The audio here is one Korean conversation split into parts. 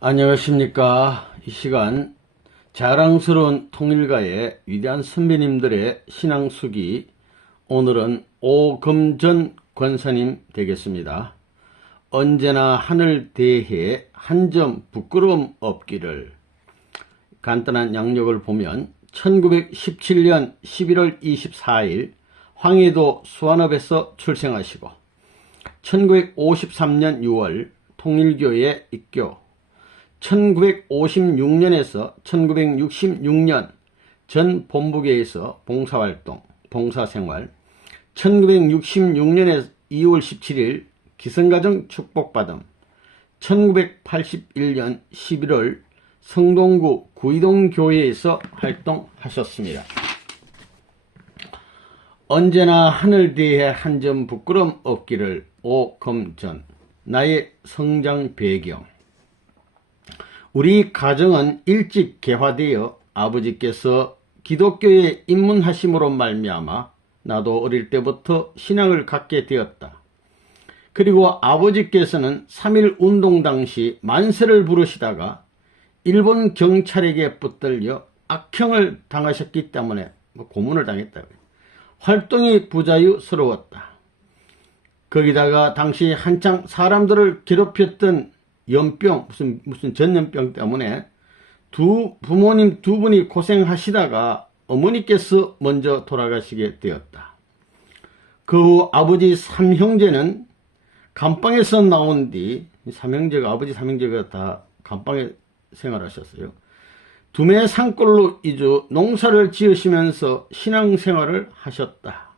안녕하십니까. 이 시간 자랑스러운 통일가의 위대한 선배님들의 신앙수기, 오늘은 오금전 권사님 되겠습니다. 언제나 하늘 대해 한 점 부끄러움 없기를. 간단한 양력을 보면 1917년 11월 24일 황해도 수완읍에서 출생하시고 1953년 6월 통일교에 입교, 1956년에서 1966년 전 본부계에서 봉사활동, 봉사생활, 1966년에 2월 17일 기성가정 축복받음, 1981년 11월 성동구 구이동교회에서 활동하셨습니다. 언제나 하늘 대해 한 점 부끄럼 없기를. 오금전. 나의 성장 배경. 우리 가정은 일찍 개화되어 아버지께서 기독교에 입문하심으로 말미암아 나도 어릴 때부터 신앙을 갖게 되었다. 그리고 아버지께서는 3.1 운동 당시 만세를 부르시다가 일본 경찰에게 붙들려 악형을 당하셨기 때문에 고문을 당했다. 활동이 부자유스러웠다. 거기다가 당시 한창 사람들을 괴롭혔던 연병, 무슨 전염병 때문에 부모님 두 분이 고생하시다가 어머니께서 먼저 돌아가시게 되었다. 그 후 아버지 삼형제는 감방에서 나온 뒤, 아버지 삼형제가 다 감방에 생활하셨어요. 두매 산골로 이주 농사를 지으시면서 신앙생활을 하셨다.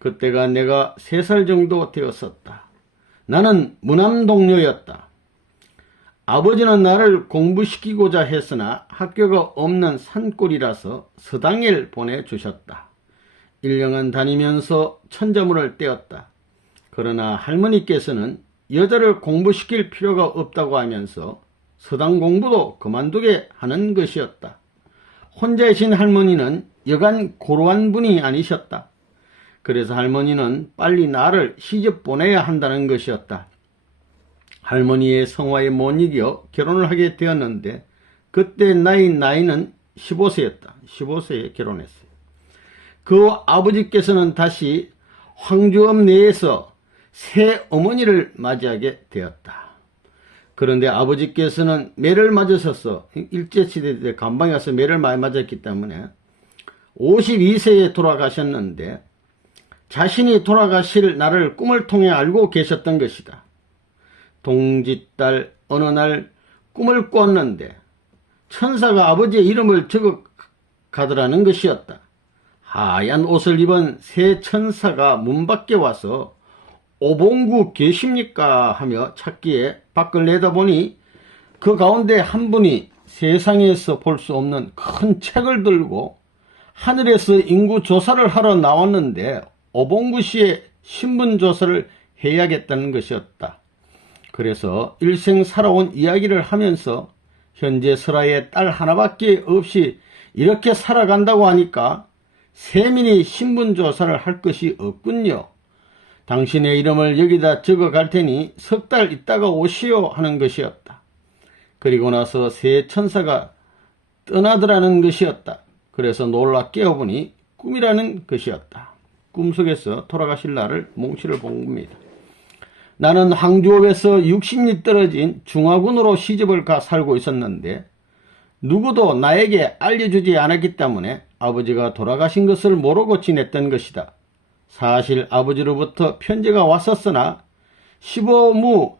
그때가 내가 3살 정도 되었었다. 나는 무남동녀였다. 아버지는 나를 공부시키고자 했으나 학교가 없는 산골이라서 서당을 보내주셨다. 1년간 다니면서 천자문을 떼었다. 그러나 할머니께서는 여자를 공부시킬 필요가 없다고 하면서 서당 공부도 그만두게 하는 것이었다. 혼자이신 할머니는 여간 고루한 분이 아니셨다. 그래서 할머니는 빨리 나를 시집 보내야 한다는 것이었다. 할머니의 성화에 못 이겨 결혼을 하게 되었는데 그때 나이는 15세였다. 15세에 결혼했어요. 그 아버지께서는 다시 황주읍 내에서 새 어머니를 맞이하게 되었다. 그런데 아버지께서는 매를 맞으셔서 일제시대 때 감방에 가서 매를 많이 맞았기 때문에 52세에 돌아가셨는데 자신이 돌아가실 날을 꿈을 통해 알고 계셨던 것이다. 동짓달 어느 날 꿈을 꿨는데 천사가 아버지의 이름을 적어 가더라는 것이었다. 하얀 옷을 입은 새 천사가 문 밖에 와서 오봉구 계십니까? 하며 찾기에 밖을 내다보니 그 가운데 한 분이 세상에서 볼 수 없는 큰 책을 들고 하늘에서 인구 조사를 하러 나왔는데 오봉구 씨의 신분 조사를 해야겠다는 것이었다. 그래서 일생 살아온 이야기를 하면서 현재 설아의 딸 하나밖에 없이 이렇게 살아간다고 하니까 세민이 신분 조사를 할 것이 없군요. 당신의 이름을 여기다 적어 갈 테니 3달 있다가 오시오 하는 것이었다. 그리고 나서 새 천사가 떠나더라는 것이었다. 그래서 놀라 깨어보니 꿈이라는 것이었다. 꿈속에서 돌아가실 날을 몽시를 본 겁니다. 나는 황주읍에서 60리 떨어진 중화군으로 시집을 가 살고 있었는데 누구도 나에게 알려주지 않았기 때문에 아버지가 돌아가신 것을 모르고 지냈던 것이다. 사실 아버지로부터 편지가 왔었으나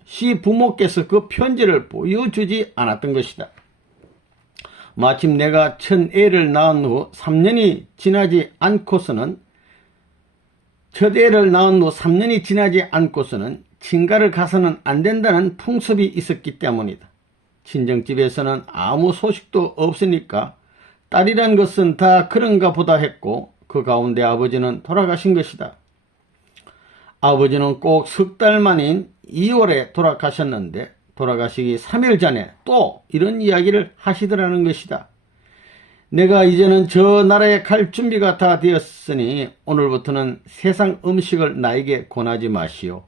시부모께서 그 편지를 보여주지 않았던 것이다. 마침 내가 첫 애를 낳은 후 3년이 지나지 않고서는 친가를 가서는 안 된다는 풍습이 있었기 때문이다. 친정집에서는 아무 소식도 없으니까 딸이란 것은 다 그런가 보다 했고 그 가운데 아버지는 돌아가신 것이다. 아버지는 꼭 3달 만인 2월에 돌아가셨는데 돌아가시기 3일 전에 또 이런 이야기를 하시더라는 것이다. 내가 이제는 저 나라에 갈 준비가 다 되었으니 오늘부터는 세상 음식을 나에게 권하지 마시오.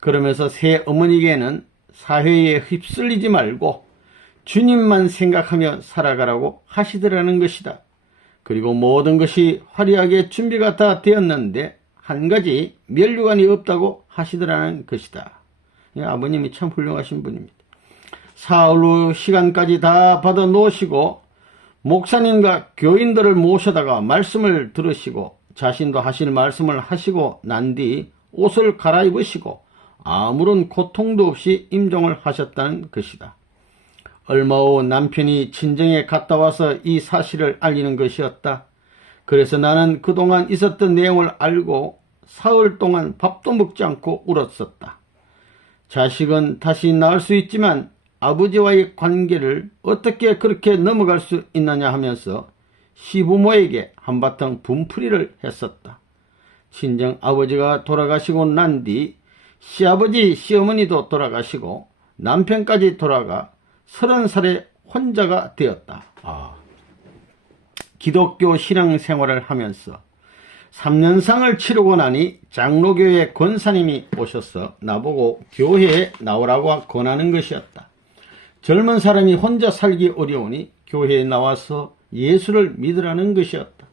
그러면서 새 어머니에게는 사회에 휩쓸리지 말고 주님만 생각하며 살아가라고 하시더라는 것이다. 그리고 모든 것이 화려하게 준비가 다 되었는데 한 가지 면류관이 없다고 하시더라는 것이다. 아버님이 참 훌륭하신 분입니다. 사흘 후 시간까지 다 받아 놓으시고 목사님과 교인들을 모셔다가 말씀을 들으시고 자신도 하실 말씀을 하시고 난 뒤 옷을 갈아입으시고 아무런 고통도 없이 임종을 하셨다는 것이다. 얼마 후 남편이 친정에 갔다 와서 이 사실을 알리는 것이었다. 그래서 나는 그동안 있었던 내용을 알고 사흘 동안 밥도 먹지 않고 울었었다. 자식은 다시 낳을 수 있지만 아버지와의 관계를 어떻게 그렇게 넘어갈 수 있느냐 하면서 시부모에게 한바탕 분풀이를 했었다. 친정 아버지가 돌아가시고 난 뒤 시아버지, 시어머니도 돌아가시고 남편까지 돌아가 30살에 혼자가 되었다. 기독교 신앙생활을 하면서 3년상을 치르고 나니 장로교회 권사님이 오셔서 나보고 교회에 나오라고 권하는 것이었다. 젊은 사람이 혼자 살기 어려우니 교회에 나와서 예수를 믿으라는 것이었다.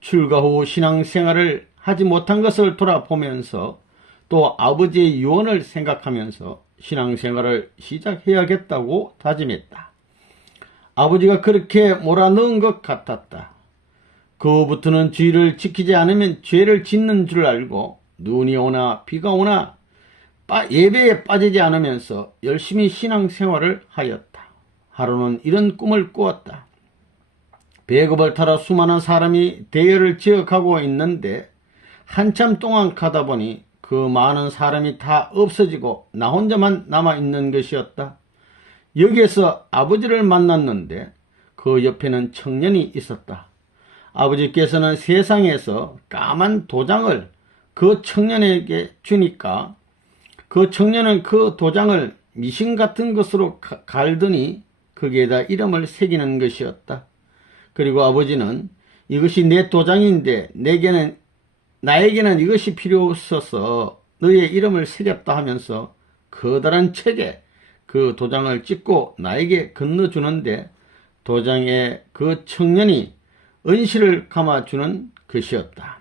출가 후 신앙생활을 하지 못한 것을 돌아보면서 또 아버지의 유언을 생각하면서 신앙생활을 시작해야겠다고 다짐했다. 아버지가 그렇게 몰아넣은 것 같았다. 그 후부터는 주의를 지키지 않으면 죄를 짓는 줄 알고 눈이 오나 비가 오나 예배에 빠지지 않으면서 열심히 신앙생활을 하였다. 하루는 이런 꿈을 꾸었다. 배급을 타러 수많은 사람이 대열을 지어가고 있는데 한참 동안 가다 보니 그 많은 사람이 다 없어지고 나 혼자만 남아있는 것이었다. 여기에서 아버지를 만났는데 그 옆에는 청년이 있었다. 아버지께서는 세상에서 까만 도장을 그 청년에게 주니까 그 청년은 그 도장을 미신 같은 것으로 갈더니 거기에다 이름을 새기는 것이었다. 그리고 아버지는 이것이 내 도장인데 나에게는 이것이 필요 없어서 너의 이름을 새겼다 하면서 커다란 책에 그 도장을 찍고 나에게 건너주는데 도장에 그 청년이 은실을 감아주는 것이었다.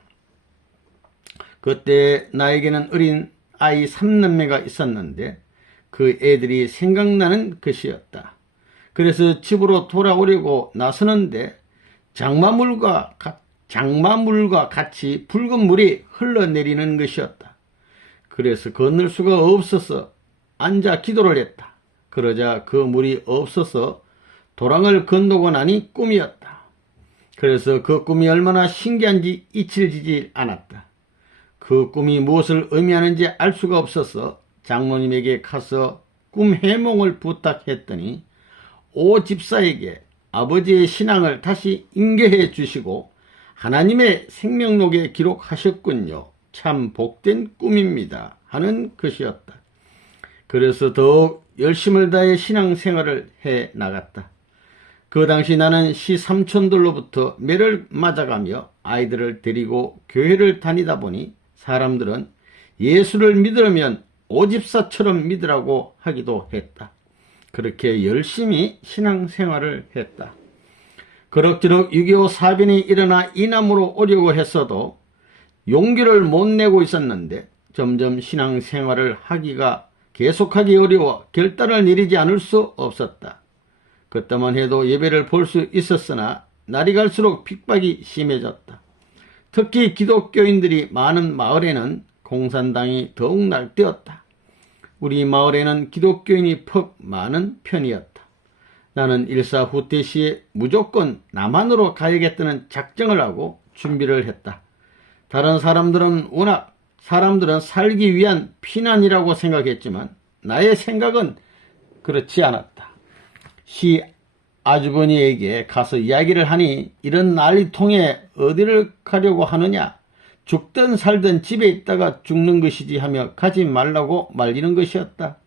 그때 나에게는 어린 아이 3남매가 있었는데 그 애들이 생각나는 것이었다. 그래서 집으로 돌아오려고 나서는데 장마물과 같이 붉은 물이 흘러내리는 것이었다. 그래서 건널 수가 없어서 앉아 기도를 했다. 그러자 그 물이 없어서 도랑을 건너고 나니 꿈이었다. 그래서 그 꿈이 얼마나 신기한지 잊혀지지 않았다. 그 꿈이 무엇을 의미하는지 알 수가 없어서 장로님에게 가서 꿈 해몽을 부탁했더니 오 집사에게 아버지의 신앙을 다시 인계해 주시고 하나님의 생명록에 기록하셨군요. 참 복된 꿈입니다. 하는 것이었다. 그래서 더욱 열심을 다해 신앙생활을 해 나갔다. 그 당시 나는 시삼촌들로부터 매를 맞아가며 아이들을 데리고 교회를 다니다 보니 사람들은 예수를 믿으려면 오집사처럼 믿으라고 하기도 했다. 그렇게 열심히 신앙생활을 했다. 그럭저럭 6.25 사변이 일어나 이남으로 오려고 했어도 용기를 못 내고 있었는데 점점 신앙생활을 하기가 계속하기 어려워 결단을 내리지 않을 수 없었다. 그때만 해도 예배를 볼 수 있었으나 날이 갈수록 핍박이 심해졌다. 특히 기독교인들이 많은 마을에는 공산당이 더욱 날뛰었다. 우리 마을에는 기독교인이 퍽 많은 편이었다. 나는 일사후퇴 시에 무조건 남한으로 가야겠다는 작정을 하고 준비를 했다. 다른 사람들은 워낙 사람들은 살기 위한 피난이라고 생각했지만 나의 생각은 그렇지 않았다. 시 아주버니에게 가서 이야기를 하니 이런 난리통에 어디를 가려고 하느냐, 죽든 살든 집에 있다가 죽는 것이지 하며 가지 말라고 말리는 것이었다.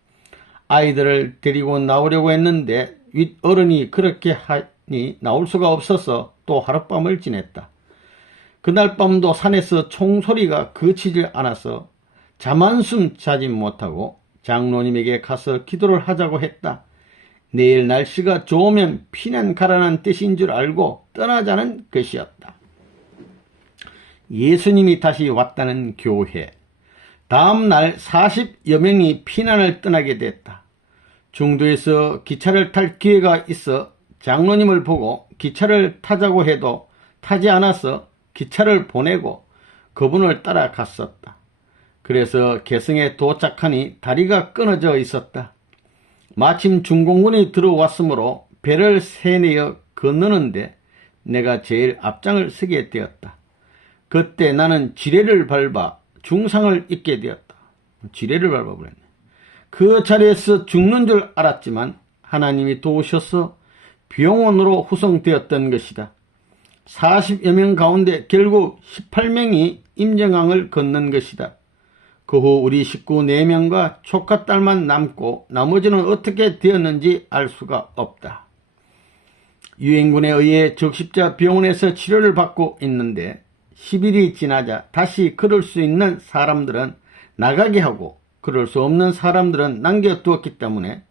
아이들을 데리고 나오려고 했는데 윗어른이 그렇게 하니 나올 수가 없어서 또 하룻밤을 지냈다. 그날 밤도 산에서 총소리가 그치질 않아서 잠 한숨 자지 못하고 장로님에게 가서 기도를 하자고 했다. 내일 날씨가 좋으면 피난 가라는 뜻인 줄 알고 떠나자는 것이었다. 예수님이 다시 왔다는 교회. 다음 날 40여 명이 피난을 떠나게 됐다. 중도에서 기차를 탈 기회가 있어 장로님을 보고 기차를 타자고 해도 타지 않아서 기차를 보내고 그분을 따라갔었다. 그래서 개성에 도착하니 다리가 끊어져 있었다. 마침 중공군이 들어왔으므로 배를 세내어 건너는데 내가 제일 앞장을 서게 되었다. 그때 나는 지뢰를 밟아 중상을 입게 되었다. 지뢰를 밟아버렸네. 그 자리에서 죽는 줄 알았지만 하나님이 도우셔서 병원으로 후송되었던 것이다. 40여 명 가운데 결국 18명이 임정강을 건넌 것이다. 그 후 우리 식구 4명과 조카딸만 남고 나머지는 어떻게 되었는지 알 수가 없다. 유엔군에 의해 적십자 병원에서 치료를 받고 있는데 10일이 지나자 다시 걸을 수 있는 사람들은 나가게 하고 그럴 수 없는 사람들은 남겨두었기 때문에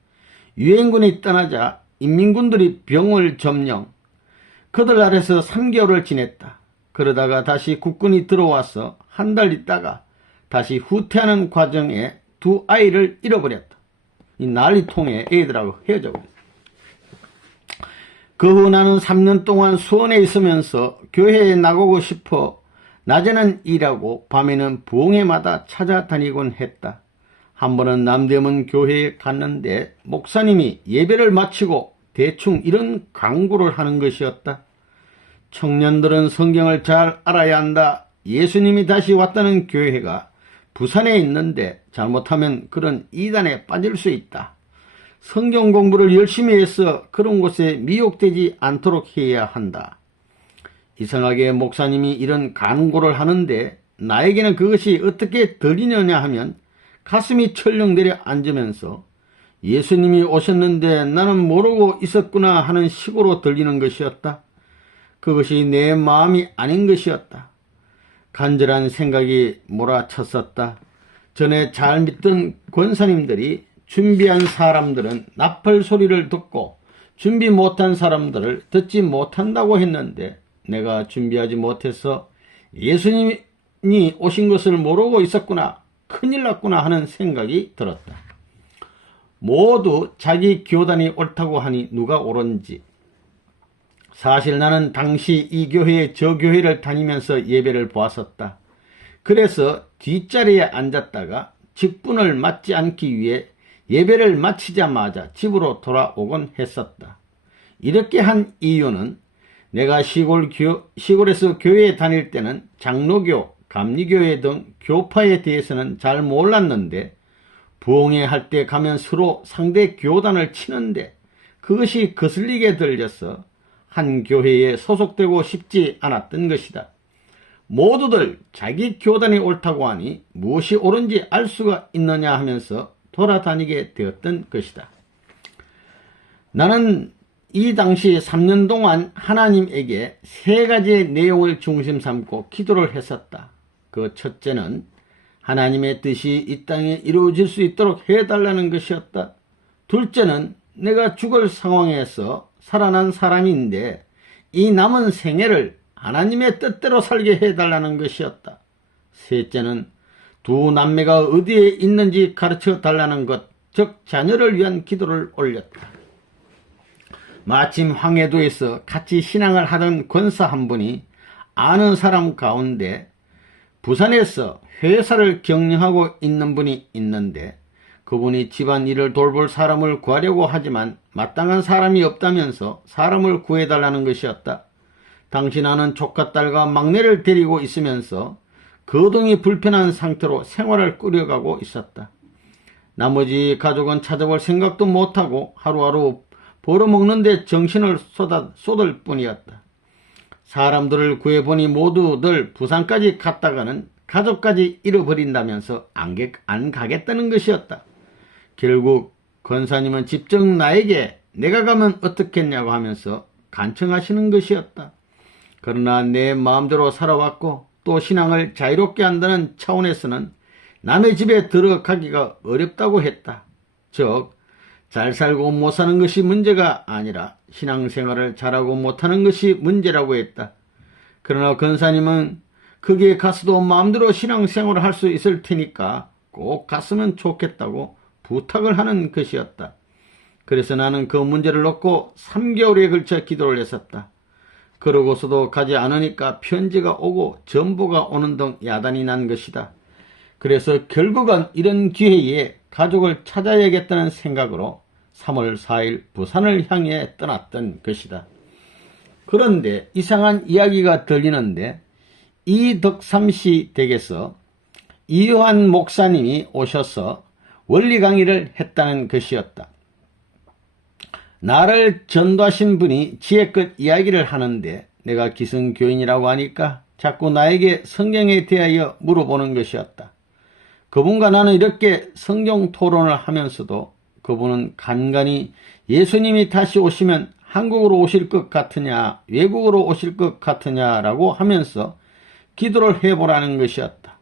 유엔군이 떠나자 인민군들이 병을 점령, 그들 아래서 3개월을 지냈다. 그러다가 다시 국군이 들어와서 한 달 있다가 다시 후퇴하는 과정에 2아이를 잃어버렸다. 이 난리통에 애들하고 헤어져 버렸다. 그 후 나는 3년 동안 수원에 있으면서 교회에 나가고 싶어 낮에는 일하고 밤에는 부흥회마다 찾아다니곤 했다. 한 번은 남대문 교회에 갔는데 목사님이 예배를 마치고 대충 이런 광고를 하는 것이었다. 청년들은 성경을 잘 알아야 한다. 예수님이 다시 왔다는 교회가 부산에 있는데 잘못하면 그런 이단에 빠질 수 있다. 성경 공부를 열심히 해서 그런 곳에 미혹되지 않도록 해야 한다. 이상하게 목사님이 이런 간구를 하는데 나에게는 그것이 어떻게 들리느냐 하면 가슴이 철렁 내려앉으면서 예수님이 오셨는데 나는 모르고 있었구나 하는 식으로 들리는 것이었다. 그것이 내 마음이 아닌 것이었다. 간절한 생각이 몰아쳤었다. 전에 잘 믿던 권사님들이 준비한 사람들은 나팔 소리를 듣고 준비 못한 사람들을 듣지 못한다고 했는데 내가 준비하지 못해서 예수님이 오신 것을 모르고 있었구나, 큰일 났구나 하는 생각이 들었다. 모두 자기 교단이 옳다고 하니 누가 옳은지. 사실 나는 당시 이 교회에 저 교회를 다니면서 예배를 보았었다. 그래서 뒷자리에 앉았다가 직분을 맞지 않기 위해 예배를 마치자마자 집으로 돌아오곤 했었다. 이렇게 한 이유는 내가 시골에서 교회에 다닐 때는 장로교, 감리교회 등 교파에 대해서는 잘 몰랐는데 부흥회 할 때 가면 서로 상대 교단을 치는데 그것이 거슬리게 들려서 한 교회에 소속되고 싶지 않았던 것이다. 모두들 자기 교단이 옳다고 하니 무엇이 옳은지 알 수가 있느냐 하면서 돌아다니게 되었던 것이다. 나는 이 당시 3년 동안 하나님에게 3가지의 내용을 중심 삼고 기도를 했었다. 그 첫째는 하나님의 뜻이 이 땅에 이루어질 수 있도록 해달라는 것이었다. 둘째는 내가 죽을 상황에서 살아난 사람인데 이 남은 생애를 하나님의 뜻대로 살게 해달라는 것이었다. 셋째는 두 남매가 어디에 있는지 가르쳐 달라는 것, 즉 자녀를 위한 기도를 올렸다. 마침 황해도에서 같이 신앙을 하던 권사 한 분이 아는 사람 가운데 부산에서 회사를 경영하고 있는 분이 있는데 그분이 집안일을 돌볼 사람을 구하려고 하지만 마땅한 사람이 없다면서 사람을 구해달라는 것이었다. 당시 나는 조카딸과 막내를 데리고 있으면서 거동이 불편한 상태로 생활을 꾸려가고 있었다. 나머지 가족은 찾아볼 생각도 못하고 하루하루 벌어먹는 데 정신을 쏟을 뿐이었다. 사람들을 구해보니 모두들 부산까지 갔다가는 가족까지 잃어버린다면서 안 가겠다는 것이었다. 결국 권사님은 직접 나에게 내가 가면 어떻겠냐고 하면서 간청하시는 것이었다. 그러나 내 마음대로 살아왔고 또 신앙을 자유롭게 한다는 차원에서는 남의 집에 들어가기가 어렵다고 했다. 즉 잘 살고 못 사는 것이 문제가 아니라 신앙생활을 잘하고 못하는 것이 문제라고 했다. 그러나 권사님은 거기에 가서도 마음대로 신앙생활을 할 수 있을 테니까 꼭 갔으면 좋겠다고 부탁을 하는 것이었다. 그래서 나는 그 문제를 놓고 3개월에 걸쳐 기도를 했었다. 그러고서도 가지 않으니까 편지가 오고 전보가 오는 등 야단이 난 것이다. 그래서 결국은 이런 기회에 가족을 찾아야겠다는 생각으로 3월 4일 부산을 향해 떠났던 것이다. 그런데 이상한 이야기가 들리는데 이덕삼시 댁에서 이요한 목사님이 오셔서 원리 강의를 했다는 것이었다. 나를 전도하신 분이 지혜껏 이야기를 하는데 내가 기성교인이라고 하니까 자꾸 나에게 성경에 대하여 물어보는 것이었다. 그분과 나는 이렇게 성경 토론을 하면서도 그분은 간간히 예수님이 다시 오시면 한국으로 오실 것 같으냐 외국으로 오실 것 같으냐라고 하면서 기도를 해보라는 것이었다.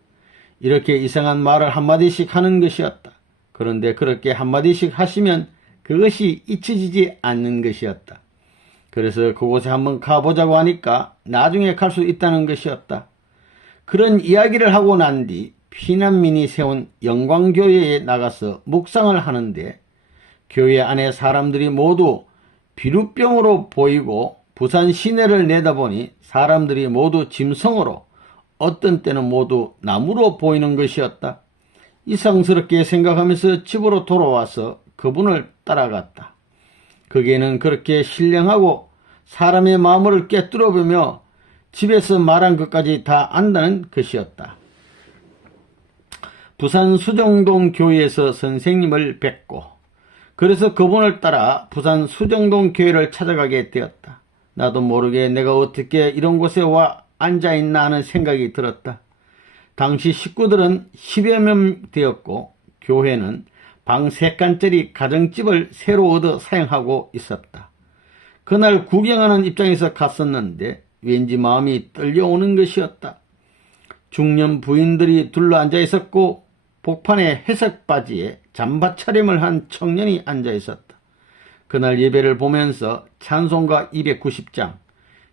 이렇게 이상한 말을 한마디씩 하는 것이었다. 그런데 그렇게 한마디씩 하시면 그것이 잊혀지지 않는 것이었다. 그래서 그곳에 한번 가보자고 하니까 나중에 갈 수 있다는 것이었다. 그런 이야기를 하고 난 뒤 피난민이 세운 영광교회에 나가서 묵상을 하는데 교회 안에 사람들이 모두 비루병으로 보이고 부산 시내를 내다보니 사람들이 모두 짐승으로 어떤 때는 모두 나무로 보이는 것이었다. 이상스럽게 생각하면서 집으로 돌아와서 그분을 따라갔다. 거기에는 그렇게 신령하고 사람의 마음을 꿰뚫어보며 집에서 말한 것까지 다 안다는 것이었다. 부산 수정동 교회에서 선생님을 뵙고 그래서 그분을 따라 부산 수정동 교회를 찾아가게 되었다. 나도 모르게 내가 어떻게 이런 곳에 와 앉아있나 하는 생각이 들었다. 당시 식구들은 10여 명 되었고 교회는 방 3칸짜리 가정집을 새로 얻어 사용하고 있었다. 그날 구경하는 입장에서 갔었는데 왠지 마음이 떨려오는 것이었다. 중년 부인들이 둘러앉아 있었고 복판에 회색 바지에 잠바 차림을 한 청년이 앉아 있었다. 그날 예배를 보면서 찬송가 290장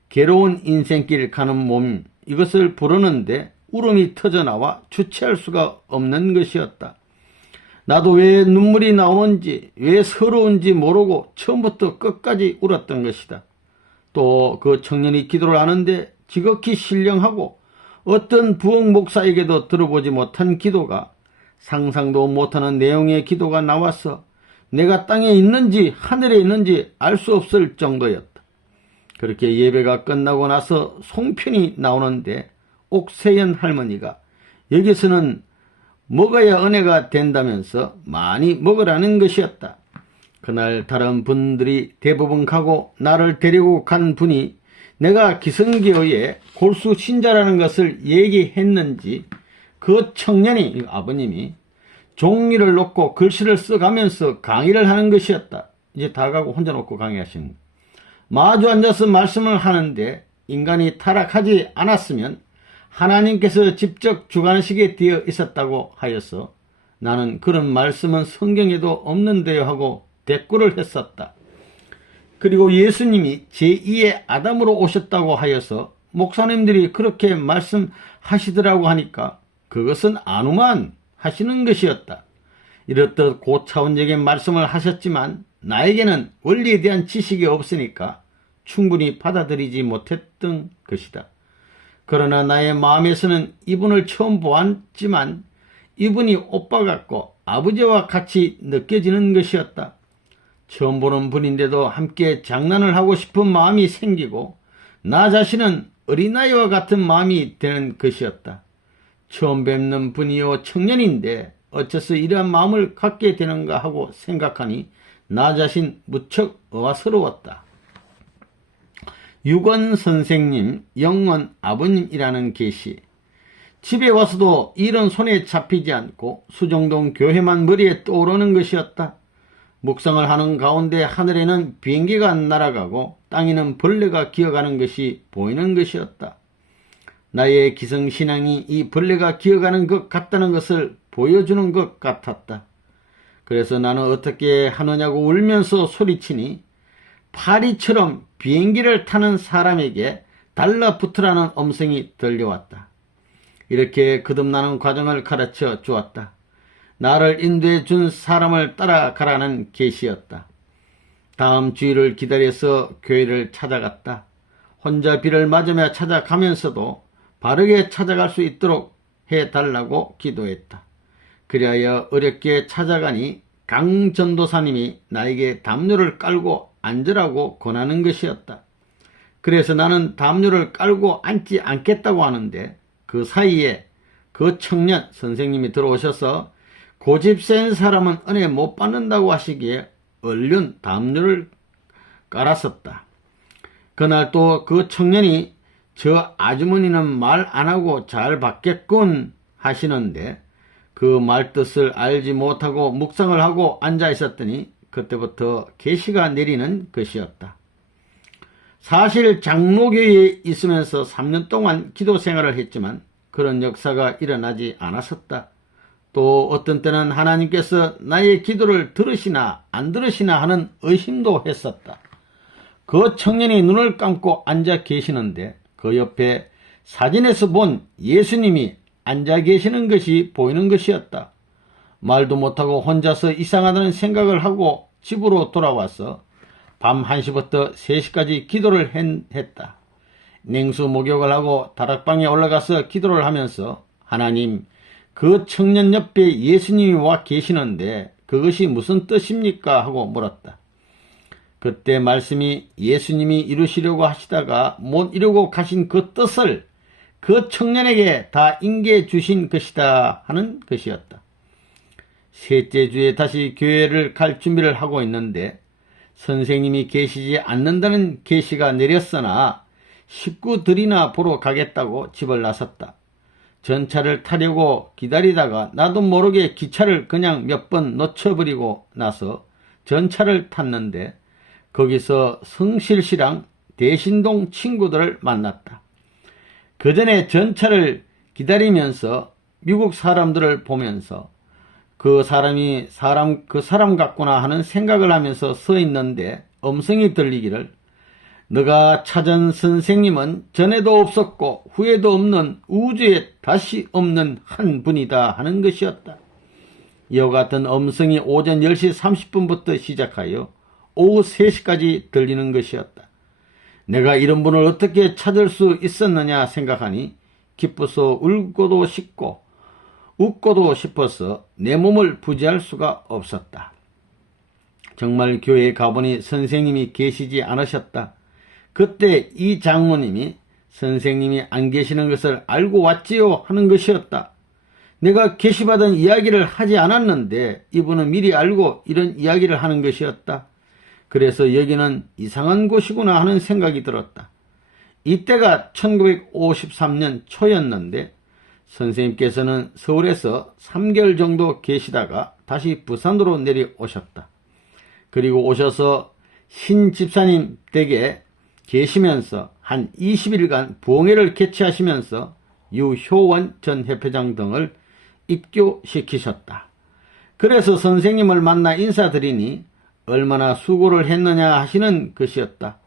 괴로운 인생길 가는 몸 이것을 부르는데 울음이 터져나와 주체할 수가 없는 것이었다. 나도 왜 눈물이 나오는지 왜 서러운지 모르고 처음부터 끝까지 울었던 것이다. 또 그 청년이 기도를 하는데 지극히 신령하고 어떤 부흥 목사에게도 들어보지 못한 기도가 상상도 못하는 내용의 기도가 나와서 내가 땅에 있는지 하늘에 있는지 알 수 없을 정도였다. 그렇게 예배가 끝나고 나서 송편이 나오는데 옥세연 할머니가 여기서는 먹어야 은혜가 된다면서 많이 먹으라는 것이었다. 그날 다른 분들이 대부분 가고 나를 데리고 간 분이 내가 기성교의 골수 신자라는 것을 얘기했는지 그 청년이 아버님이 종이를 놓고 글씨를 써가면서 강의를 하는 것이었다. 이제 다 가고 혼자 놓고 강의하시는 거예요. 마주 앉아서 말씀을 하는데 인간이 타락하지 않았으면 하나님께서 직접 주관하시게 되어 있었다고 하여서 나는 그런 말씀은 성경에도 없는데요 하고 대꾸를 했었다. 그리고 예수님이 제2의 아담으로 오셨다고 하여서 목사님들이 그렇게 말씀하시더라고 하니까 그것은 아누만 하시는 것이었다. 이렇듯 고차원적인 말씀을 하셨지만 나에게는 원리에 대한 지식이 없으니까 충분히 받아들이지 못했던 것이다. 그러나 나의 마음에서는 이분을 처음 보았지만 이분이 오빠 같고 아버지와 같이 느껴지는 것이었다. 처음 보는 분인데도 함께 장난을 하고 싶은 마음이 생기고 나 자신은 어린아이와 같은 마음이 되는 것이었다. 처음 뵙는 분이요 청년인데 어째서 이러한 마음을 갖게 되는가 하고 생각하니 나 자신 무척 의아스러웠다. 유건 선생님, 영원 아버님이라는 계시. 집에 와서도 일은 손에 잡히지 않고 수정동 교회만 머리에 떠오르는 것이었다. 묵상을 하는 가운데 하늘에는 비행기가 날아가고 땅에는 벌레가 기어가는 것이 보이는 것이었다. 나의 기성신앙이 이 벌레가 기어가는 것 같다는 것을 보여주는 것 같았다. 그래서 나는 어떻게 하느냐고 울면서 소리치니 파리처럼 비행기를 타는 사람에게 달라붙으라는 음성이 들려왔다. 이렇게 거듭나는 과정을 가르쳐 주었다. 나를 인도해 준 사람을 따라가라는 계시였다. 다음 주일을 기다려서 교회를 찾아갔다. 혼자 비를 맞으며 찾아가면서도 바르게 찾아갈 수 있도록 해달라고 기도했다. 그리하여 어렵게 찾아가니 강 전도사님이 나에게 담요를 깔고 앉으라고 권하는 것이었다. 그래서 나는 담요를 깔고 앉지 않겠다고 하는데 그 사이에 그 청년 선생님이 들어오셔서 고집 센 사람은 은혜 못 받는다고 하시기에 얼른 담요를 깔았었다. 그날 또 그 청년이 저 아주머니는 말 안하고 잘 받겠군 하시는데 그 말뜻을 알지 못하고 묵상을 하고 앉아 있었더니 그때부터 계시가 내리는 것이었다. 사실 장로교회에 있으면서 3년 동안 기도 생활을 했지만 그런 역사가 일어나지 않았었다. 또 어떤 때는 하나님께서 나의 기도를 들으시나 안 들으시나 하는 의심도 했었다. 그 청년이 눈을 감고 앉아 계시는데 그 옆에 사진에서 본 예수님이 앉아 계시는 것이 보이는 것이었다. 말도 못하고 혼자서 이상하다는 생각을 하고 집으로 돌아와서 밤 1시부터 3시까지 기도를 했다. 냉수 목욕을 하고 다락방에 올라가서 기도를 하면서 하나님, 그 청년 옆에 예수님이 와 계시는데 그것이 무슨 뜻입니까? 하고 물었다. 그때 말씀이 예수님이 이루시려고 하시다가 못 이루고 가신 그 뜻을 그 청년에게 다 인계해 주신 것이다 하는 것이었다. 셋째 주에 다시 교회를 갈 준비를 하고 있는데 선생님이 계시지 않는다는 계시가 내렸으나 식구들이나 보러 가겠다고 집을 나섰다. 전차를 타려고 기다리다가 나도 모르게 기차를 그냥 몇 번 놓쳐버리고 나서 전차를 탔는데 거기서 성실씨랑 대신동 친구들을 만났다. 그 전에 전차를 기다리면서 미국 사람들을 보면서 그 사람 같구나 하는 생각을 하면서 서 있는데 음성이 들리기를 너가 찾은 선생님은 전에도 없었고 후에도 없는 우주에 다시 없는 한 분이다 하는 것이었다. 이와 같은 음성이 오전 10시 30분부터 시작하여 오후 3시까지 들리는 것이었다. 내가 이런 분을 어떻게 찾을 수 있었느냐 생각하니 기뻐서 울고도 싶고 웃고도 싶어서 내 몸을 부지할 수가 없었다. 정말 교회에 가보니 선생님이 계시지 않으셨다. 그때 이 장모님이 선생님이 안 계시는 것을 알고 왔지요 하는 것이었다. 내가 계시받은 이야기를 하지 않았는데 이분은 미리 알고 이런 이야기를 하는 것이었다. 그래서 여기는 이상한 곳이구나 하는 생각이 들었다. 이때가 1953년 초였는데 선생님께서는 서울에서 3개월 정도 계시다가 다시 부산으로 내려오셨다. 그리고 오셔서 신 집사님 댁에 계시면서 한 20일간 부흥회를 개최하시면서 유효원 전 협회장 등을 입교시키셨다. 그래서 선생님을 만나 인사드리니 얼마나 수고를 했느냐 하시는 것이었다.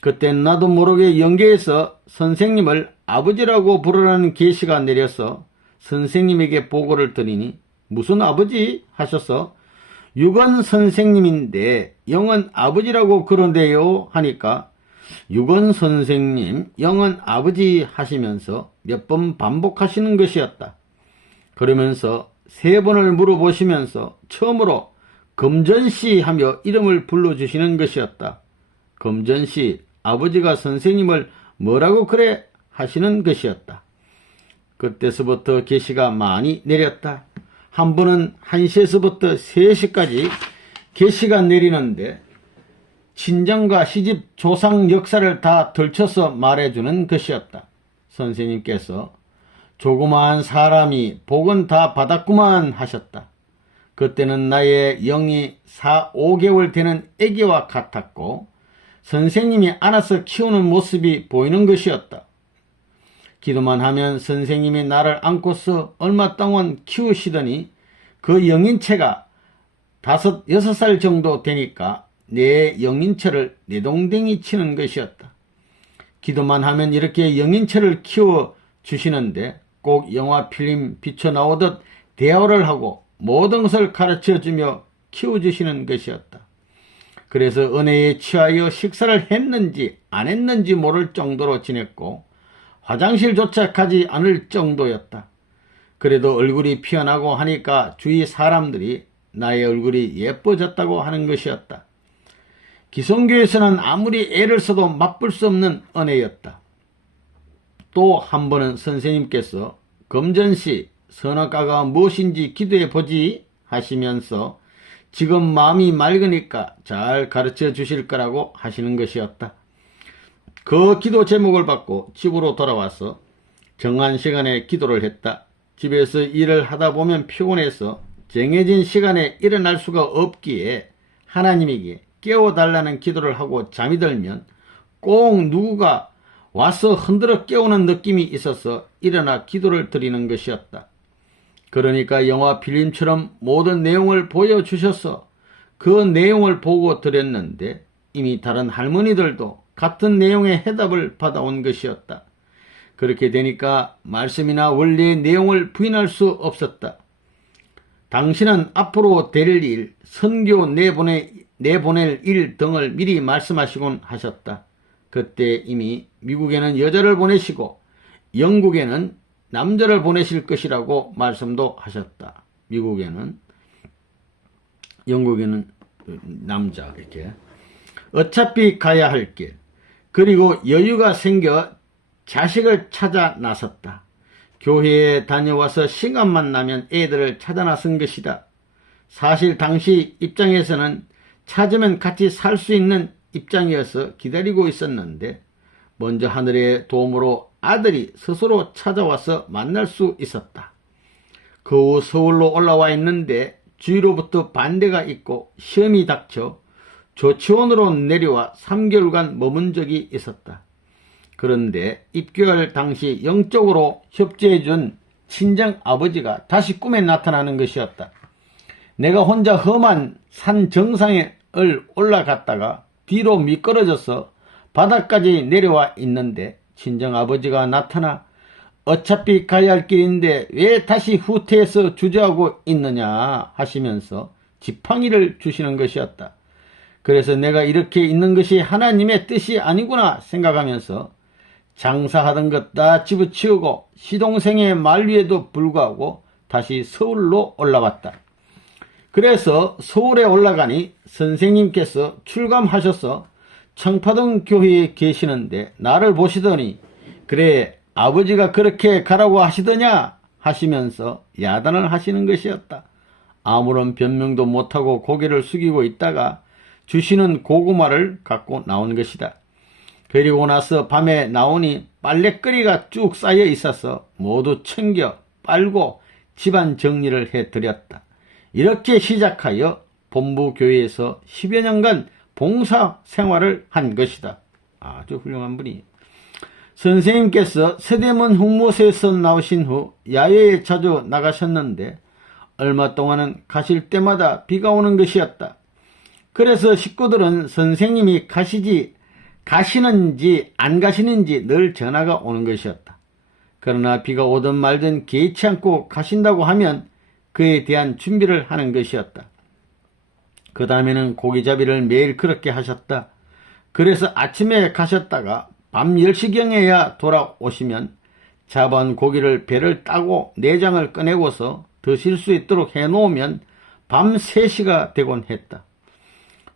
그땐 나도 모르게 영계에서 선생님을 아버지라고 부르라는 계시가 내려서 선생님에게 보고를 드리니 무슨 아버지? 하셔서 육원 선생님인데 영은 아버지라고 그런데요 하니까 육원 선생님, 영은 아버지 하시면서 몇 번 반복하시는 것이었다. 그러면서 3번을 물어보시면서 처음으로 금전씨 하며 이름을 불러주시는 것이었다. 금전씨, 아버지가 선생님을 뭐라고 그래 하시는 것이었다. 그때서부터 계시가 많이 내렸다. 한 번은 1시에서부터 3시까지 계시가 내리는데 친정과 시집 조상 역사를 다 들춰서 말해주는 것이었다. 선생님께서 조그마한 사람이 복은 다 받았구만 하셨다. 그때는 나의 영이 4, 5개월 되는 아기와 같았고 선생님이 안아서 키우는 모습이 보이는 것이었다. 기도만 하면 선생님이 나를 안고서 얼마 동안 키우시더니 그 영인체가 5, 6살 정도 되니까 내 영인체를 내동댕이 치는 것이었다. 기도만 하면 이렇게 영인체를 키워주시는데 꼭 영화 필름 비춰나오듯 대화를 하고 모든 것을 가르쳐주며 키워주시는 것이었다. 그래서 은혜에 취하여 식사를 했는지 안 했는지 모를 정도로 지냈고 화장실조차 가지 않을 정도였다. 그래도 얼굴이 피어나고 하니까 주위 사람들이 나의 얼굴이 예뻐졌다고 하는 것이었다. 기성교에서는 아무리 애를 써도 맛볼 수 없는 은혜였다. 또 한 번은 선생님께서 금전시 선악과가 무엇인지 기도해 보지 하시면서 지금 마음이 맑으니까 잘 가르쳐 주실 거라고 하시는 것이었다. 그 기도 제목을 받고 집으로 돌아와서 정한 시간에 기도를 했다. 집에서 일을 하다 보면 피곤해서 정해진 시간에 일어날 수가 없기에 하나님에게 깨워달라는 기도를 하고 잠이 들면 꼭 누구가 와서 흔들어 깨우는 느낌이 있어서 일어나 기도를 드리는 것이었다. 그러니까 영화 필름처럼 모든 내용을 보여주셔서 그 내용을 보고 드렸는데 이미 다른 할머니들도 같은 내용의 해답을 받아온 것이었다. 그렇게 되니까 말씀이나 원리의 내용을 부인할 수 없었다. 당신은 앞으로 될 일, 선교 내보낼 일 등을 미리 말씀하시곤 하셨다. 그때 이미 미국에는 여자를 보내시고 영국에는 남자를 보내실 것이라고 말씀도 하셨다. 영국에는 남자 이렇게. 어차피 가야 할 길. 그리고 여유가 생겨 자식을 찾아 나섰다. 교회에 다녀와서 시간만 나면 애들을 찾아 나선 것이다. 사실 당시 입장에서는 찾으면 같이 살 수 있는 입장이어서 기다리고 있었는데 먼저 하늘의 도움으로 아들이 스스로 찾아와서 만날 수 있었다. 그 후 서울로 올라와 있는데 주위로부터 반대가 있고 시험이 닥쳐 조치원으로 내려와 3개월간 머문 적이 있었다. 그런데 입교할 당시 영적으로 협조해준 친정 아버지가 다시 꿈에 나타나는 것이었다. 내가 혼자 험한 산 정상을 올라갔다가 뒤로 미끄러져서 바닥까지 내려와 있는데 친정 아버지가 나타나 어차피 가야 할 길인데 왜 다시 후퇴해서 주저하고 있느냐 하시면서 지팡이를 주시는 것이었다. 그래서 내가 이렇게 있는 것이 하나님의 뜻이 아니구나 생각하면서 장사하던 것 다 집어치우고 시동생의 만류에도 불구하고 다시 서울로 올라왔다. 그래서 서울에 올라가니 선생님께서 출감하셔서 청파동 교회에 계시는데 나를 보시더니 그래 아버지가 그렇게 가라고 하시더냐 하시면서 야단을 하시는 것이었다. 아무런 변명도 못하고 고개를 숙이고 있다가 주시는 고구마를 갖고 나온 것이다. 그리고 나서 밤에 나오니 빨래거리가 쭉 쌓여 있어서 모두 챙겨 빨고 집안 정리를 해드렸다. 이렇게 시작하여 본부교회에서 10여 년간 봉사 생활을 한 것이다. 아주 훌륭한 분이. 선생님께서 서대문 흑모세에서 나오신 후 야외에 자주 나가셨는데 얼마 동안은 가실 때마다 비가 오는 것이었다. 그래서 식구들은 선생님이 가시는지 안 가시는지 늘 전화가 오는 것이었다. 그러나 비가 오든 말든 개의치 않고 가신다고 하면 그에 대한 준비를 하는 것이었다. 그 다음에는 고기잡이를 매일 그렇게 하셨다. 그래서 아침에 가셨다가 밤 10시경에야 돌아오시면 잡아온 고기를 배를 따고 내장을 꺼내고서 드실 수 있도록 해놓으면 밤 3시가 되곤 했다.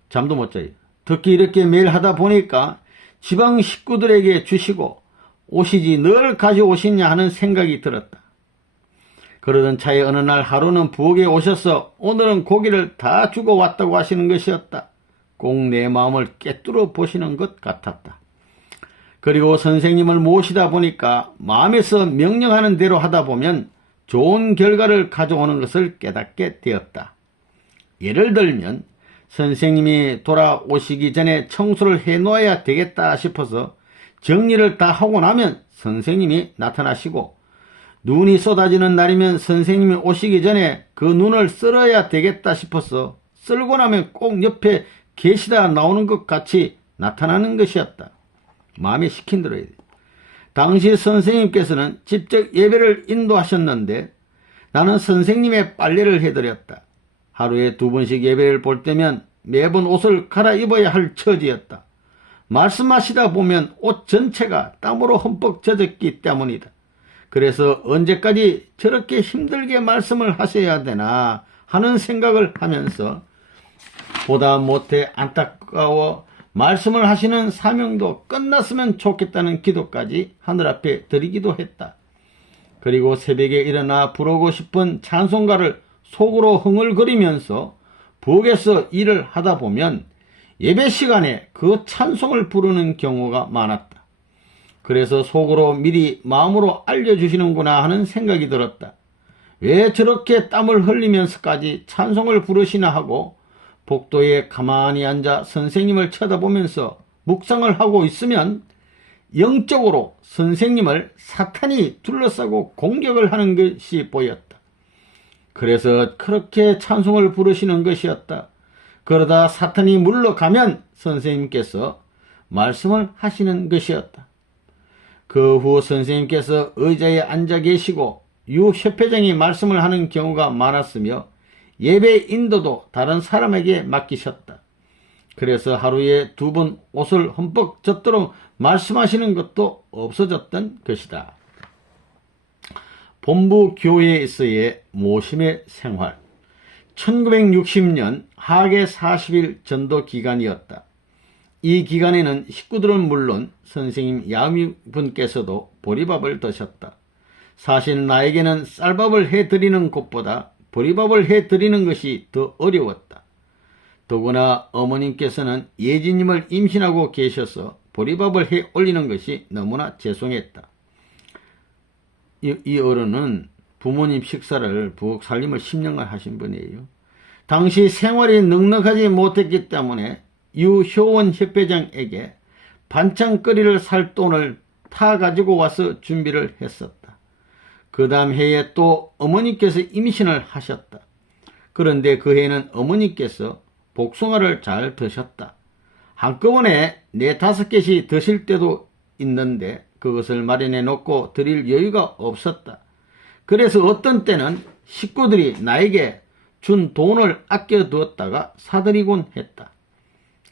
잠도 못 자요. 특히 이렇게 매일 하다 보니까 지방 식구들에게 주시고 오시지 늘 가져오시냐 하는 생각이 들었다. 그러던 차에 어느 날 하루는 부엌에 오셔서 오늘은 고기를 다 주고 왔다고 하시는 것이었다. 꼭 내 마음을 꿰뚫어 보시는 것 같았다. 그리고 선생님을 모시다 보니까 마음에서 명령하는 대로 하다 보면 좋은 결과를 가져오는 것을 깨닫게 되었다. 예를 들면 선생님이 돌아오시기 전에 청소를 해놓아야 되겠다 싶어서 정리를 다 하고 나면 선생님이 나타나시고 눈이 쏟아지는 날이면 선생님이 오시기 전에 그 눈을 쓸어야 되겠다 싶어서 쓸고 나면 꼭 옆에 계시다 나오는 것 같이 나타나는 것이었다. 마음에 식힌 들어야 돼. 당시 선생님께서는 직접 예배를 인도하셨는데 나는 선생님의 빨래를 해드렸다. 하루에 2번씩 예배를 볼 때면 매번 옷을 갈아입어야 할 처지였다. 말씀하시다 보면 옷 전체가 땀으로 흠뻑 젖었기 때문이다. 그래서 언제까지 저렇게 힘들게 말씀을 하셔야 되나 하는 생각을 하면서 보다 못해 안타까워 말씀을 하시는 사명도 끝났으면 좋겠다는 기도까지 하늘 앞에 드리기도 했다. 그리고 새벽에 일어나 부르고 싶은 찬송가를 속으로 흥얼거리면서 부엌에서 일을 하다 보면 예배 시간에 그 찬송을 부르는 경우가 많았다. 그래서 속으로 미리 마음으로 알려주시는구나 하는 생각이 들었다. 왜 저렇게 땀을 흘리면서까지 찬송을 부르시나 하고 복도에 가만히 앉아 선생님을 쳐다보면서 묵상을 하고 있으면 영적으로 선생님을 사탄이 둘러싸고 공격을 하는 것이 보였다. 그래서 그렇게 찬송을 부르시는 것이었다. 그러다 사탄이 물러가면 선생님께서 말씀을 하시는 것이었다. 그 후 선생님께서 의자에 앉아 계시고 유협회장이 말씀을 하는 경우가 많았으며 예배 인도도 다른 사람에게 맡기셨다. 그래서 하루에 2번 옷을 흠뻑 젖도록 말씀하시는 것도 없어졌던 것이다. 본부 교회에서의 모심의 생활. 1960년 하계 40일 전도 기간이었다. 이 기간에는 식구들은 물론 선생님 야미분께서도 보리밥을 드셨다. 사실 나에게는 쌀밥을 해드리는 것보다 보리밥을 해드리는 것이 더 어려웠다. 더구나 어머님께서는 예진님을 임신하고 계셔서 보리밥을 해 올리는 것이 너무나 죄송했다. 이 어른은 부모님 식사를 부엌 살림을 10년간 하신 분이에요. 당시 생활이 넉넉하지 못했기 때문에 유효원 협회장에게 반찬거리를 살 돈을 타 가지고 와서 준비를 했었다. 그 다음 해에 또 어머니께서 임신을 하셨다. 그런데 그 해에는 어머니께서 복숭아를 잘 드셨다. 한꺼번에 4-5개씩 드실 때도 있는데 그것을 마련해 놓고 드릴 여유가 없었다. 그래서 어떤 때는 식구들이 나에게 준 돈을 아껴두었다가 사드리곤 했다.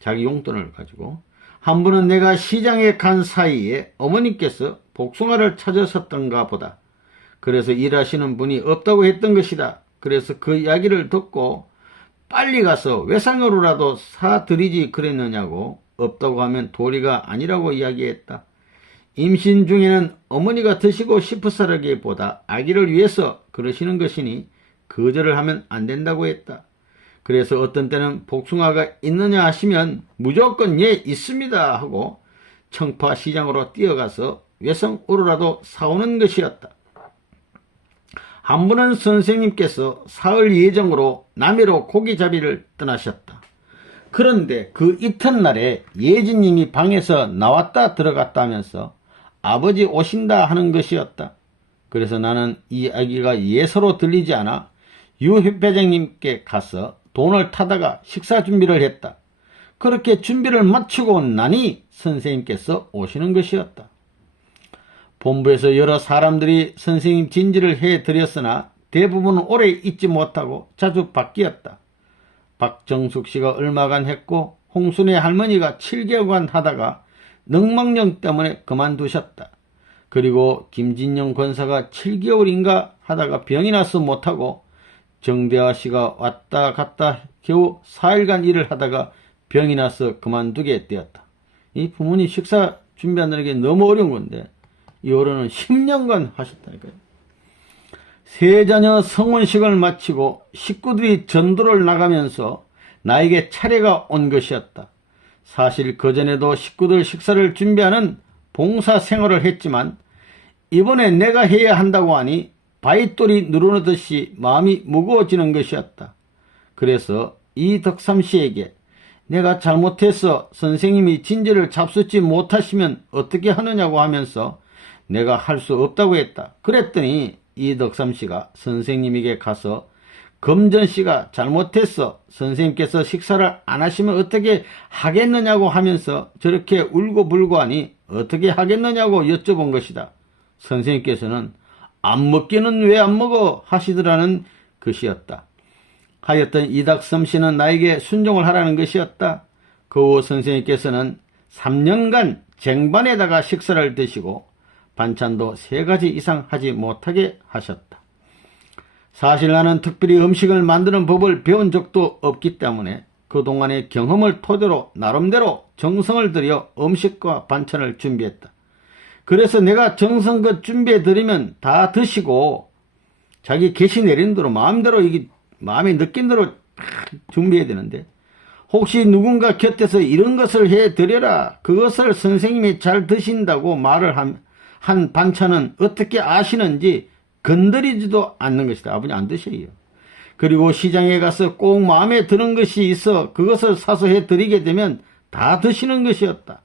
자기 용돈을 가지고. 한 번은 내가 시장에 간 사이에 어머니께서 복숭아를 찾으셨던가 보다. 그래서 일하시는 분이 없다고 했던 것이다. 그래서 그 이야기를 듣고 빨리 가서 외상으로라도 사드리지 그랬느냐고. 없다고 하면 도리가 아니라고 이야기했다. 임신 중에는 어머니가 드시고 싶으시다기보다 아기를 위해서 그러시는 것이니 거절을 하면 안 된다고 했다. 그래서 어떤 때는 복숭아가 있느냐 하시면 무조건 예 있습니다 하고 청파 시장으로 뛰어가서 외상으로라도 사오는 것이었다. 한 번은 선생님께서 사흘 예정으로 남해로 고기잡이를 떠나셨다. 그런데 그 이튿날에 예진님이 방에서 나왔다 들어갔다 하면서 아버지 오신다 하는 것이었다. 그래서 나는 이 아기가 예서로 들리지 않아 유 회장님께 가서 돈을 타다가 식사 준비를 했다. 그렇게 준비를 마치고 나니 선생님께서 오시는 것이었다. 본부에서 여러 사람들이 선생님 진지를 해드렸으나 대부분은 오래 있지 못하고 자주 바뀌었다. 박정숙 씨가 얼마간 했고 홍순의 할머니가 7개월간 하다가 늑망령 때문에 그만두셨다. 그리고 김진영 권사가 7개월인가 하다가 병이 나서 못하고 정대화 씨가 왔다 갔다 겨우 4일간 일을 하다가 병이 나서 그만두게 되었다. 이 부모님 식사 준비하는 게 너무 어려운 건데 이 어른은 10년간 하셨다니까요. 세 자녀 성혼식을 마치고 식구들이 전도를 나가면서 나에게 차례가 온 것이었다. 사실 그전에도 식구들 식사를 준비하는 봉사 생활을 했지만 이번에 내가 해야 한다고 하니 바위돌이 누르듯이 마음이 무거워지는 것이었다. 그래서 이덕삼 씨에게 내가 잘못해서 선생님이 진지를 잡수지 못하시면 어떻게 하느냐고 하면서 내가 할 수 없다고 했다. 그랬더니 이덕삼 씨가 선생님에게 가서 금전 씨가 잘못했어. 선생님께서 식사를 안 하시면 어떻게 하겠느냐고 하면서 저렇게 울고불고 하니 어떻게 하겠느냐고 여쭤본 것이다. 선생님께서는 안 먹기는 왜 안 먹어 하시더라는 것이었다. 하여튼 이닥섬 씨는 나에게 순종을 하라는 것이었다. 그 후 선생님께서는 3년간 쟁반에다가 식사를 드시고 반찬도 3가지 이상 하지 못하게 하셨다. 사실 나는 특별히 음식을 만드는 법을 배운 적도 없기 때문에 그동안의 경험을 토대로 나름대로 정성을 들여 음식과 반찬을 준비했다. 그래서 내가 정성껏 준비해드리면 다 드시고 자기 계시 내린 대로 마음대로 이게 마음에 느낀 대로 준비해야 되는데 혹시 누군가 곁에서 이런 것을 해드려라. 그것을 선생님이 잘 드신다고 말을 한 반찬은 어떻게 아시는지 건드리지도 않는 것이다. 아버님 안 드셔요. 그리고 시장에 가서 꼭 마음에 드는 것이 있어 그것을 사서 해드리게 되면 다 드시는 것이었다.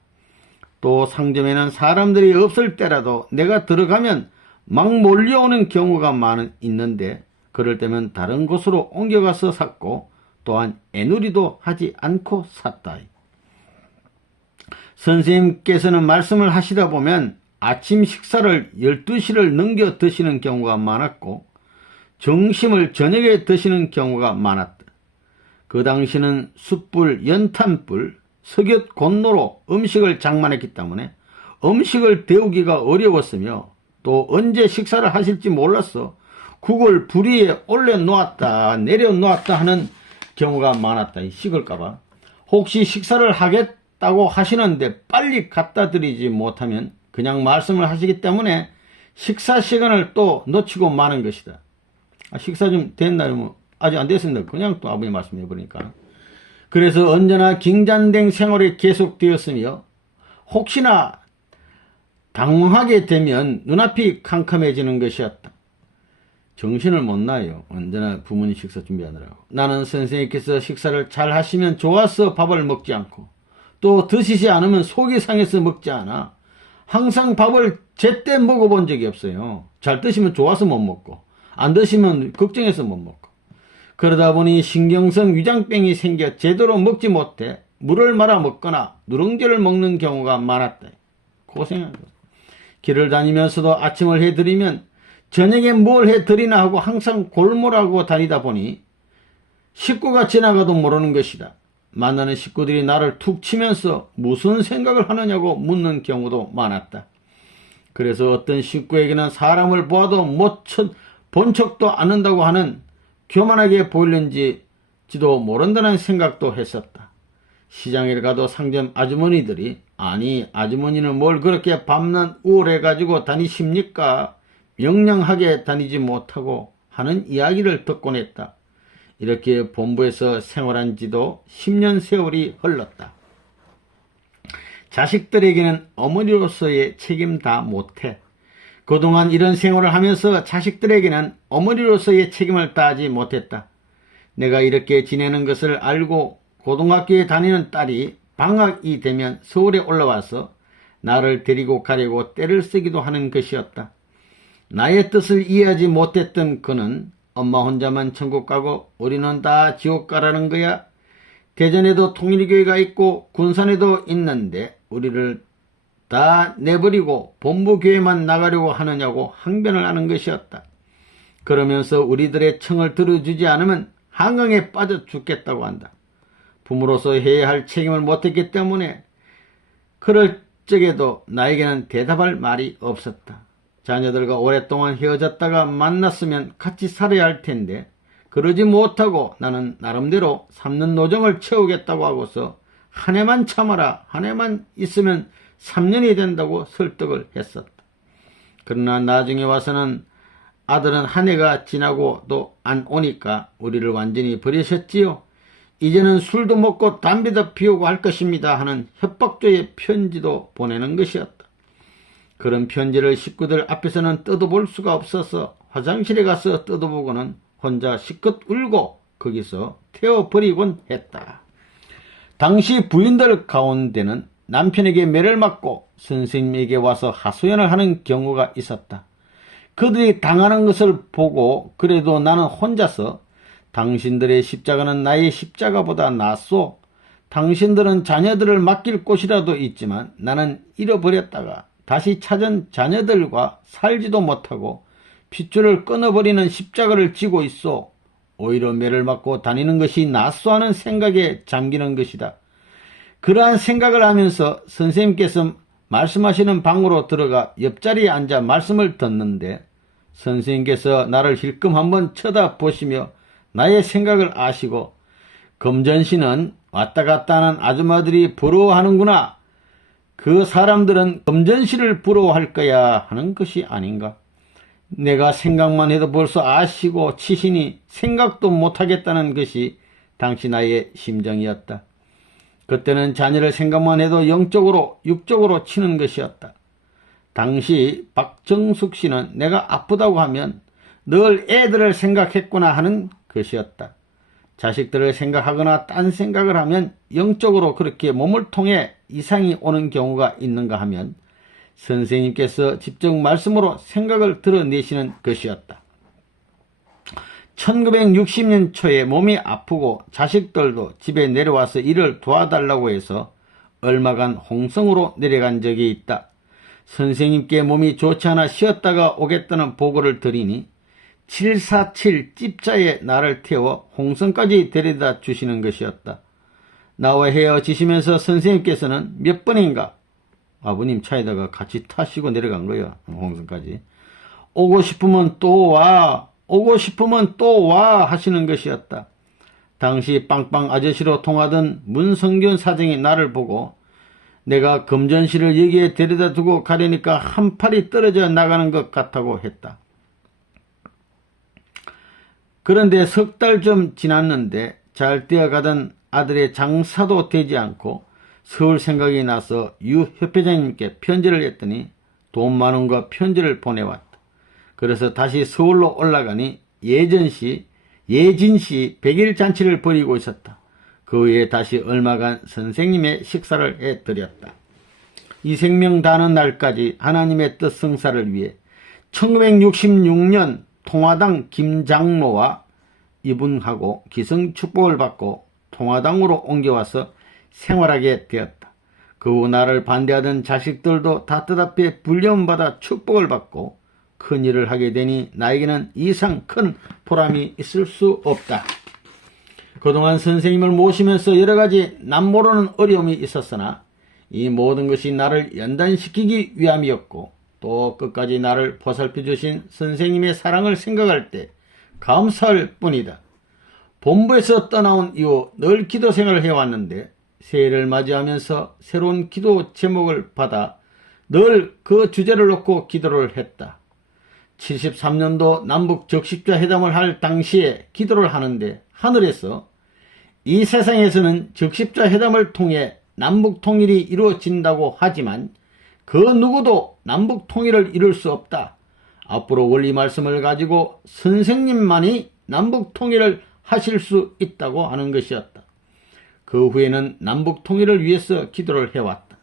또 상점에는 사람들이 없을 때라도 내가 들어가면 막 몰려오는 경우가 있는데 그럴 때면 다른 곳으로 옮겨가서 샀고 또한 애누리도 하지 않고 샀다. 선생님께서는 말씀을 하시다 보면 아침 식사를 12시를 넘겨 드시는 경우가 많았고 점심을 저녁에 드시는 경우가 많았다. 그 당시는 숯불, 연탄불, 석옅 곤로로 음식을 장만했기 때문에 음식을 데우기가 어려웠으며 또 언제 식사를 하실지 몰랐어 국을 불 위에 올려놓았다 내려놓았다 하는 경우가 많았다. 식을까봐. 혹시 식사를 하겠다고 하시는데 빨리 갖다 드리지 못하면 그냥 말씀을 하시기 때문에 식사 시간을 또 놓치고 마는 것이다. 식사 좀 됐나요? 뭐 아직 안 됐습니다. 그냥 또 아버님 말씀해 보니까. 그래서 언제나 긴장된 생활이 계속되었으며 혹시나 당황하게 되면 눈앞이 캄캄해지는 것이었다. 정신을 못 놔요. 언제나 부모님 식사 준비하느라고. 나는 선생님께서 식사를 잘 하시면 좋아서 밥을 먹지 않고 또 드시지 않으면 속이 상해서 먹지 않아. 항상 밥을 제때 먹어본 적이 없어요. 잘 드시면 좋아서 못 먹고 안 드시면 걱정해서 못 먹고 그러다 보니 신경성 위장병이 생겨 제대로 먹지 못해 물을 말아 먹거나 누룽지를 먹는 경우가 많았다. 고생한 거. 길을 다니면서도 아침을 해드리면 저녁에 뭘 해드리나 하고 항상 골몰하고 다니다 보니 식구가 지나가도 모르는 것이다. 만나는 식구들이 나를 툭 치면서 무슨 생각을 하느냐고 묻는 경우도 많았다. 그래서 어떤 식구에게는 사람을 보아도 본 척도 않는다고 하는 교만하게 보이는지도 모른다는 생각도 했었다. 시장에 가도 상점 아주머니들이 아니 아주머니는 뭘 그렇게 밤낮 우울해가지고 다니십니까? 명령하게 다니지 못하고 하는 이야기를 듣곤 했다. 이렇게 본부에서 생활한 지도 10년 세월이 흘렀다. 자식들에게는 어머니로서의 책임 다 못해. 그동안 이런 생활을 하면서 자식들에게는 어머니로서의 책임을 다하지 못했다. 내가 이렇게 지내는 것을 알고 고등학교에 다니는 딸이 방학이 되면 서울에 올라와서 나를 데리고 가려고 떼를 쓰기도 하는 것이었다. 나의 뜻을 이해하지 못했던 그는 엄마 혼자만 천국 가고 우리는 다 지옥 가라는 거야. 대전에도 통일교회가 있고 군산에도 있는데 우리를 다 내버리고 본부교회만 나가려고 하느냐고 항변을 하는 것이었다. 그러면서 우리들의 청을 들어주지 않으면 한강에 빠져 죽겠다고 한다. 부모로서 해야 할 책임을 못했기 때문에 그럴 적에도 나에게는 대답할 말이 없었다. 자녀들과 오랫동안 헤어졌다가 만났으면 같이 살아야 할 텐데 그러지 못하고 나는 나름대로 삼는 노정을 채우겠다고 하고서 한 해만 참아라, 한 해만 있으면 3년이 된다고 설득을 했었다. 그러나 나중에 와서는 아들은 한 해가 지나고도 안 오니까 우리를 완전히 버리셨지요. 이제는 술도 먹고 담배도 피우고 할 것입니다 하는 협박조의 편지도 보내는 것이었다. 그런 편지를 식구들 앞에서는 뜯어볼 수가 없어서 화장실에 가서 뜯어보고는 혼자 시컷 울고 거기서 태워버리곤 했다. 당시 부인들 가운데는 남편에게 매를 맞고 선생님에게 와서 하소연을 하는 경우가 있었다. 그들이 당하는 것을 보고 그래도 나는 혼자서 당신들의 십자가는 나의 십자가보다 낫소. 당신들은 자녀들을 맡길 곳이라도 있지만 나는 잃어버렸다가 다시 찾은 자녀들과 살지도 못하고 핏줄을 끊어버리는 십자가를 지고 있소. 오히려 매를 맞고 다니는 것이 낫소 하는 생각에 잠기는 것이다. 그러한 생각을 하면서 선생님께서 말씀하시는 방으로 들어가 옆자리에 앉아 말씀을 듣는데 선생님께서 나를 힐끔 한번 쳐다보시며 나의 생각을 아시고 금전씨는 왔다 갔다 하는 아줌마들이 부러워하는구나. 그 사람들은 금전씨를 부러워할 거야 하는 것이 아닌가. 내가 생각만 해도 벌써 아시고 치시니 생각도 못하겠다는 것이 당시 나의 심정이었다. 그때는 자녀를 생각만 해도 영적으로 육적으로 치는 것이었다. 당시 박정숙 씨는 내가 아프다고 하면 늘 애들을 생각했구나 하는 것이었다. 자식들을 생각하거나 딴 생각을 하면 영적으로 그렇게 몸을 통해 이상이 오는 경우가 있는가 하면 선생님께서 직접 말씀으로 생각을 드러내시는 것이었다. 1960년 초에 몸이 아프고 자식들도 집에 내려와서 일을 도와달라고 해서 얼마간 홍성으로 내려간 적이 있다. 선생님께 몸이 좋지 않아 쉬었다가 오겠다는 보고를 드리니 747 찝자에 나를 태워 홍성까지 데려다 주시는 것이었다. 나와 헤어지시면서 선생님께서는 몇 번인가 아버님 차에다가 같이 타시고 내려간 거야. 홍성까지. 오고 싶으면 또 와, 오고 싶으면 또 와 하시는 것이었다. 당시 빵빵 아저씨로 통하던 문성균 사장이 나를 보고 내가 금전씨를 여기에 데려다 두고 가려니까 한 팔이 떨어져 나가는 것 같다고 했다. 그런데 석 달 좀 지났는데 잘 되어가던 아들의 장사도 되지 않고 서울 생각이 나서 유 협회장님께 편지를 했더니 돈 많은가 편지를 보내왔다. 그래서 다시 서울로 올라가니 예진씨 100일 잔치를 벌이고 있었다. 그 후에 다시 얼마간 선생님의 식사를 해드렸다. 이 생명 다하는 날까지 하나님의 뜻 성사를 위해 1966년 통화당 김장로와 이분하고 기성 축복을 받고 통화당으로 옮겨와서 생활하게 되었다. 그 후 나를 반대하던 자식들도 다 뜻앞에 불려받아 축복을 받고 큰 일을 하게 되니 나에게는 이상 큰 보람이 있을 수 없다. 그동안 선생님을 모시면서 여러가지 남모르는 어려움이 있었으나 이 모든 것이 나를 연단시키기 위함이었고 또 끝까지 나를 보살펴 주신 선생님의 사랑을 생각할 때 감사할 뿐이다. 본부에서 떠나온 이후 늘 기도 생활을 해왔는데 새해를 맞이하면서 새로운 기도 제목을 받아 늘 그 주제를 놓고 기도를 했다. 73년도 남북 적십자 회담을 할 당시에 기도를 하는데 하늘에서 이 세상에서는 적십자 회담을 통해 남북 통일이 이루어진다고 하지만 그 누구도 남북 통일을 이룰 수 없다. 앞으로 원리 말씀을 가지고 선생님만이 남북 통일을 하실 수 있다고 하는 것이었다. 그 후에는 남북 통일을 위해서 기도를 해왔다.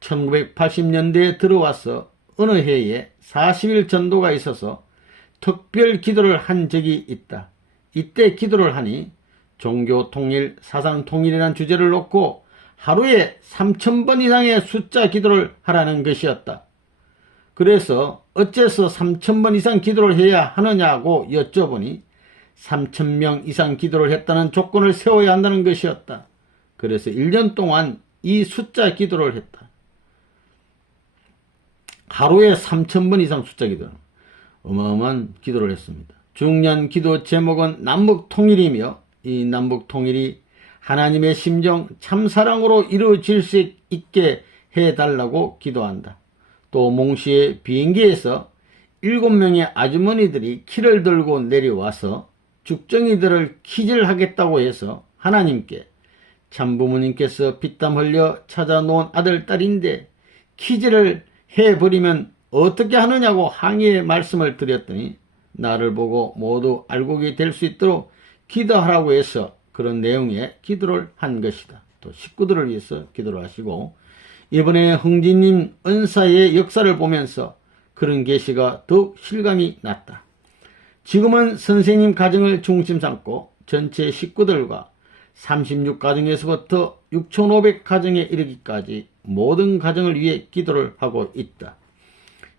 1980년대에 들어와서 어느 해에 40일 전도가 있어서 특별 기도를 한 적이 있다. 이때 기도를 하니 종교 통일, 사상 통일이라는 주제를 놓고 하루에 3,000번 이상의 숫자 기도를 하라는 것이었다. 그래서 어째서 3,000번 이상 기도를 해야 하느냐고 여쭤보니 3,000명 이상 기도를 했다는 조건을 세워야 한다는 것이었다. 그래서 1년 동안 이 숫자 기도를 했다. 하루에 3,000번 이상 숫자 기도를 어마어마한 기도를 했습니다. 중요한 기도 제목은 남북통일이며 이 남북통일이 하나님의 심정 참사랑으로 이루어질 수 있게 해달라고 기도한다. 또 몽시의 비행기에서 7명의 아주머니들이 키를 들고 내려와서 죽정이들을 키질 하겠다고 해서 하나님께 참부모님께서 피땀 흘려 찾아놓은 아들 딸인데 키질을 해버리면 어떻게 하느냐고 항의의 말씀을 드렸더니 나를 보고 모두 알곡이 될 수 있도록 기도하라고 해서 그런 내용의 기도를 한 것이다. 또 식구들을 위해서 기도를 하시고 이번에 흥진님 은사의 역사를 보면서 그런 계시가 더욱 실감이 났다. 지금은 선생님 가정을 중심 삼고 전체 식구들과 36가정에서부터 6,500가정에 이르기까지 모든 가정을 위해 기도를 하고 있다.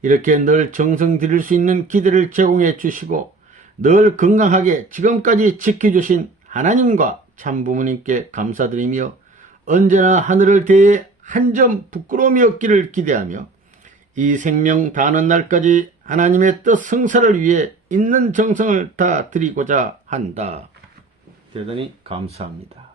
이렇게 늘 정성 들일 수 있는 기대를 제공해 주시고 늘 건강하게 지금까지 지켜주신 하나님과 참부모님께 감사드리며 언제나 하늘을 대해 한 점 부끄러움이 없기를 기대하며 이 생명 다하는 날까지 하나님의 뜻 성사를 위해 있는 정성을 다 드리고자 한다. 대단히 감사합니다.